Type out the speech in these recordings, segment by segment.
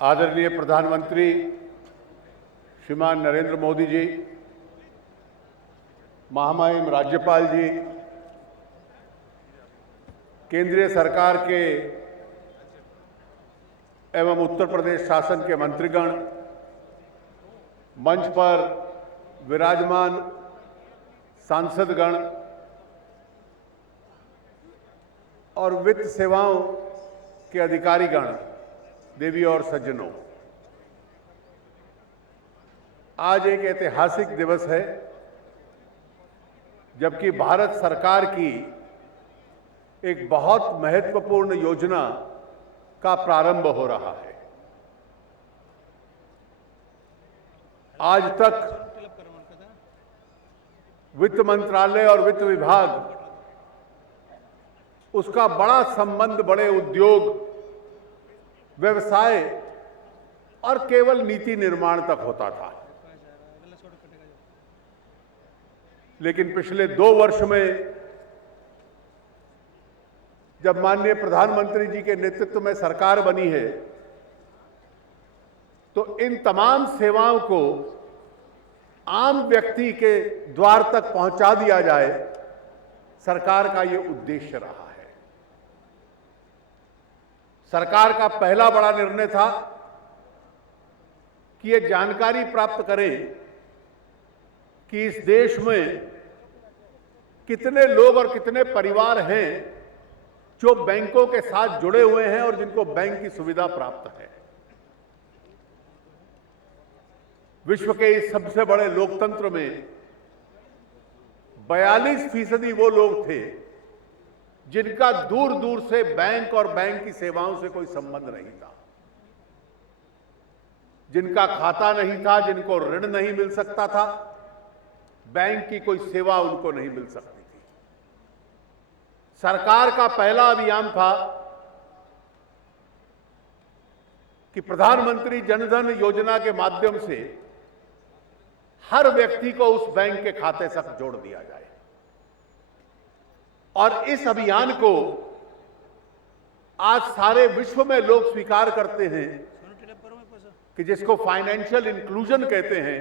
आदरणीय प्रधानमंत्री श्रीमान नरेंद्र मोदी जी, महामहिम राज्यपाल जी, केंद्रीय सरकार के एवं उत्तर प्रदेश शासन के मंत्रीगण, मंच पर विराजमान सांसदगण और वित्त सेवाओं के अधिकारीगण, देवी और सज्जनों, आज एक ऐतिहासिक दिवस है जबकि भारत सरकार की एक बहुत महत्वपूर्ण योजना का प्रारंभ हो रहा है। आज तक वित्त मंत्रालय और वित्त विभाग, उसका बड़ा संबंध बड़े उद्योग, व्यवसाय और केवल नीति निर्माण तक होता था। लेकिन पिछले 2 वर्ष में जब माननीय प्रधानमंत्री जी के नेतृत्व में सरकार बनी है, तो इन तमाम सेवाओं को आम व्यक्ति के द्वार तक पहुंचा दिया जाए, सरकार का ये उद्देश्य रहा है। सरकार का पहला बड़ा निर्णय था कि ये जानकारी प्राप्त करें कि इस देश में कितने लोग और कितने परिवार हैं जो बैंकों के साथ जुड़े हुए हैं और जिनको बैंक की सुविधा प्राप्त है। विश्व के इस सबसे बड़े लोकतंत्र में 42% वो लोग थे जिनका दूर दूर से बैंक और बैंक की सेवाओं से कोई संबंध नहीं था, जिनका खाता नहीं था, जिनको ऋण नहीं मिल सकता था, बैंक की कोई सेवा उनको नहीं मिल सकती थी। सरकार का पहला अभियान था कि प्रधानमंत्री जनधन योजना के माध्यम से हर व्यक्ति को उस बैंक के खाते तक जोड़ दिया जाए। और इस अभियान को आज सारे विश्व में लोग स्वीकार करते हैं कि जिसको फाइनेंशियल इंक्लूजन कहते हैं,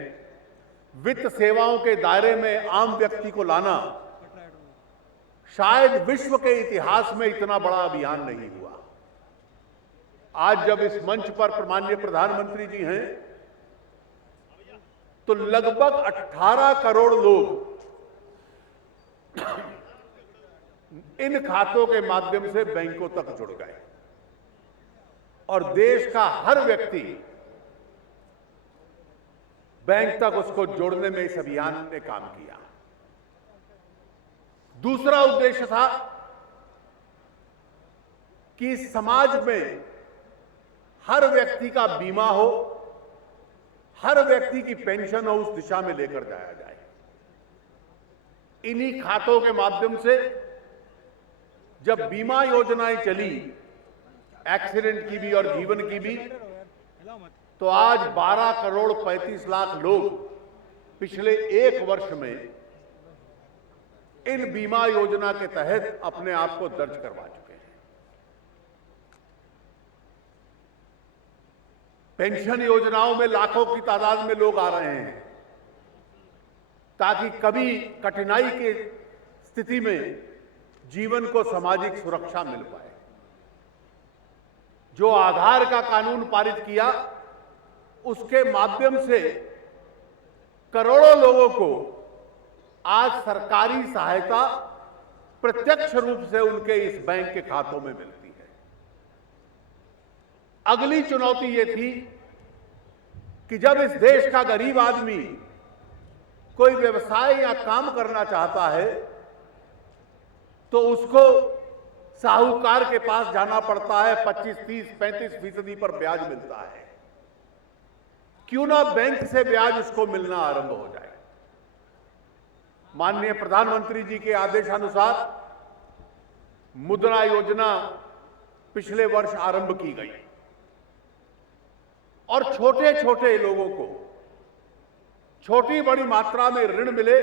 वित्त सेवाओं के दायरे में आम व्यक्ति को लाना, शायद विश्व के इतिहास में इतना बड़ा अभियान नहीं हुआ। आज जब इस मंच पर माननीय प्रधानमंत्री जी हैं, तो लगभग 18 करोड़ लोग इन खातों के माध्यम से बैंकों तक जुड़ गए और देश का हर व्यक्ति बैंक तक उसको जोड़ने में इस अभियान ने काम किया। दूसरा उद्देश्य था कि समाज में हर व्यक्ति का बीमा हो, हर व्यक्ति की पेंशन हो, उस दिशा में लेकर जाया जाए। इन्हीं खातों के माध्यम से जब बीमा योजनाएं चली, एक्सीडेंट की भी और जीवन की भी, तो आज 12 करोड़ 35 लाख लोग पिछले 1 वर्ष में इन बीमा योजना के तहत अपने आप को दर्ज करवा चुके हैं। पेंशन योजनाओं में लाखों की तादाद में लोग आ रहे हैं ताकि कभी कठिनाई की स्थिति में जीवन को सामाजिक सुरक्षा मिल पाए। जो आधार का कानून पारित किया, उसके माध्यम से करोड़ों लोगों को आज सरकारी सहायता प्रत्यक्ष रूप से उनके इस बैंक के खातों में मिलती है। अगली चुनौती यह थी कि जब इस देश का गरीब आदमी कोई व्यवसाय या काम करना चाहता है, तो उसको साहूकार के पास जाना पड़ता है, 25, 30, 35% पर ब्याज मिलता है। क्यों ना बैंक से ब्याज उसको मिलना आरंभ हो जाए। माननीय प्रधानमंत्री जी के आदेशानुसार मुद्रा योजना पिछले वर्ष आरंभ की गई और छोटे छोटे लोगों को छोटी बड़ी मात्रा में ऋण मिले,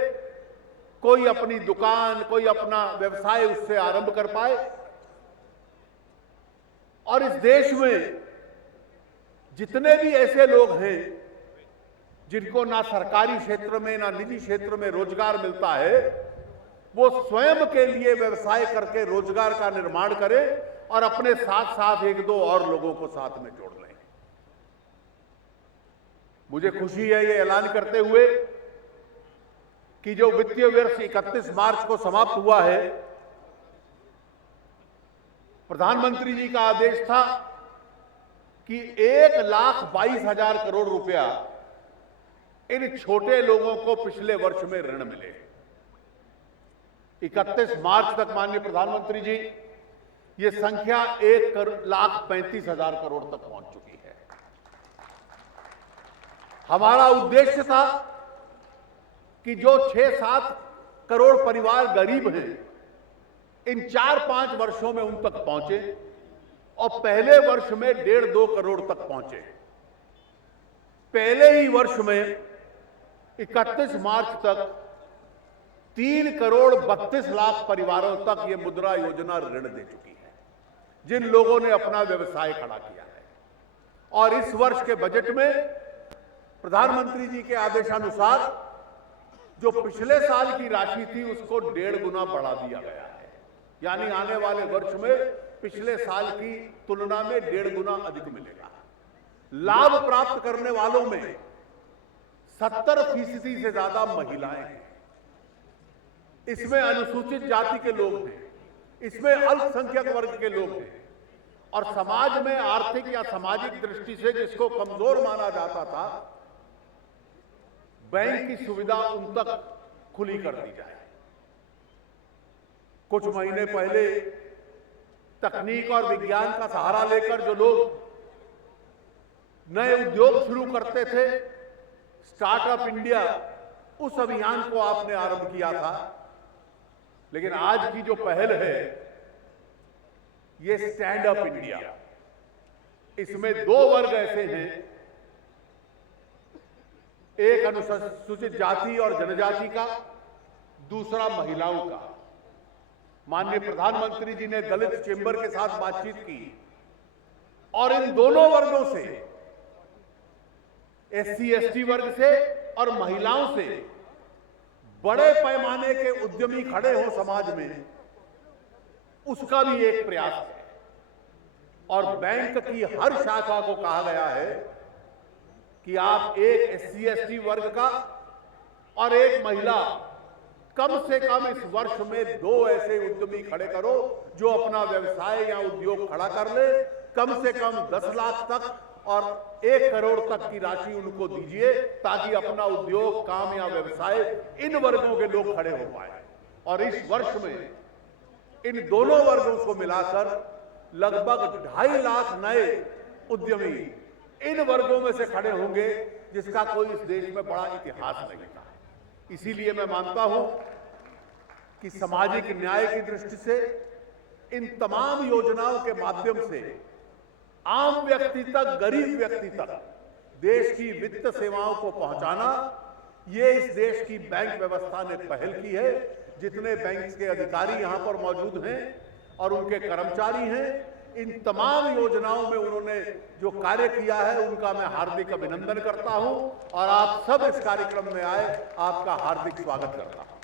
कोई अपनी दुकान, कोई अपना व्यवसाय उससे आरंभ कर पाए। और इस देश में जितने भी ऐसे लोग हैं जिनको ना सरकारी क्षेत्र में ना निजी क्षेत्र में रोजगार मिलता है, वो स्वयं के लिए व्यवसाय करके रोजगार का निर्माण करें और अपने साथ साथ एक दो और लोगों को साथ में जोड़ लें। मुझे खुशी है ये ऐलान करते हुए कि जो वित्तीय वर्ष 31 मार्च को समाप्त हुआ है, प्रधानमंत्री जी का आदेश था कि 1,22,000 करोड़ रुपया इन छोटे लोगों को पिछले वर्ष में ऋण मिले। 31 मार्च तक माननीय प्रधानमंत्री जी ये संख्या 1,35,000 करोड़ तक पहुंच चुकी है। हमारा उद्देश्य था कि जो 6-7 करोड़ परिवार गरीब हैं, इन 4-5 वर्षों में उन तक पहुंचे और पहले वर्ष में 1.5-2 करोड़ तक पहुंचे। पहले ही वर्ष में 31 मार्च तक 3,32,00,000 परिवारों तक ये मुद्रा योजना ऋण दे चुकी है, जिन लोगों ने अपना व्यवसाय खड़ा किया है। और इस वर्ष के बजट में प्रधानमंत्री जी के आदेशानुसार जो पिछले साल की राशि थी उसको 1.5 गुना बढ़ा दिया गया है, यानी आने वाले वर्ष में पिछले साल की तुलना में 1.5 गुना अधिक मिलेगा। लाभ प्राप्त करने वालों में 70% से ज्यादा महिलाएं हैं, इसमें अनुसूचित जाति के लोग हैं, इसमें अल्पसंख्यक वर्ग के लोग हैं, और समाज में आर्थिक या सामाजिक दृष्टि से जिसको कमजोर माना जाता था, बैंक की सुविधा उन तक खुली कर दी जाए। कुछ महीने पहले तकनीक और विज्ञान का सहारा लेकर जो लोग नए उद्योग शुरू करते थे, स्टार्टअप इंडिया, उस अभियान को आपने आरंभ किया था। लेकिन आज की जो पहल है ये स्टैंड अप इंडिया, इसमें 2 वर्ग ऐसे हैं, एक अनुसूचित जाति और जनजाति का, दूसरा महिलाओं का। माननीय प्रधानमंत्री जी ने दलित चेंबर के साथ बातचीत की और इन दोनों वर्गों से, SC/ST वर्ग से और महिलाओं से, बड़े पैमाने के उद्यमी खड़े हो समाज में, उसका भी एक प्रयास है। और बैंक की हर शाखा को कहा गया है कि आप एक SC/ST वर्ग का और एक महिला, कम से कम इस वर्ष में 2 ऐसे उद्यमी खड़े करो जो अपना व्यवसाय या उद्योग खड़ा कर ले। कम से कम 10 लाख तक और 1 करोड़ तक की राशि उनको दीजिए, ताकि अपना उद्योग, काम या व्यवसाय इन वर्गों के लोग खड़े हो पाए। और इस वर्ष में इन दोनों वर्गों को मिलाकर लगभग 2.5 लाख नए उद्यमी इन वर्गों में से खड़े होंगे, जिसका कोई इस देश में बड़ा इतिहास नहीं था। इसीलिए मैं मानता हूं कि सामाजिक न्याय की दृष्टि से इन तमाम योजनाओं के माध्यम से आम व्यक्ति तक, गरीब व्यक्ति तक देश की वित्त सेवाओं को पहुंचाना, ये इस देश की बैंक व्यवस्था ने पहल की है। जितने बैंक के अधिकारी यहां पर मौजूद हैं और उनके कर्मचारी हैं, इन तमाम योजनाओं में उन्होंने जो कार्य किया है उनका मैं हार्दिक अभिनंदन करता हूं और आप सब इस कार्यक्रम में आए, आपका हार्दिक स्वागत करता हूं।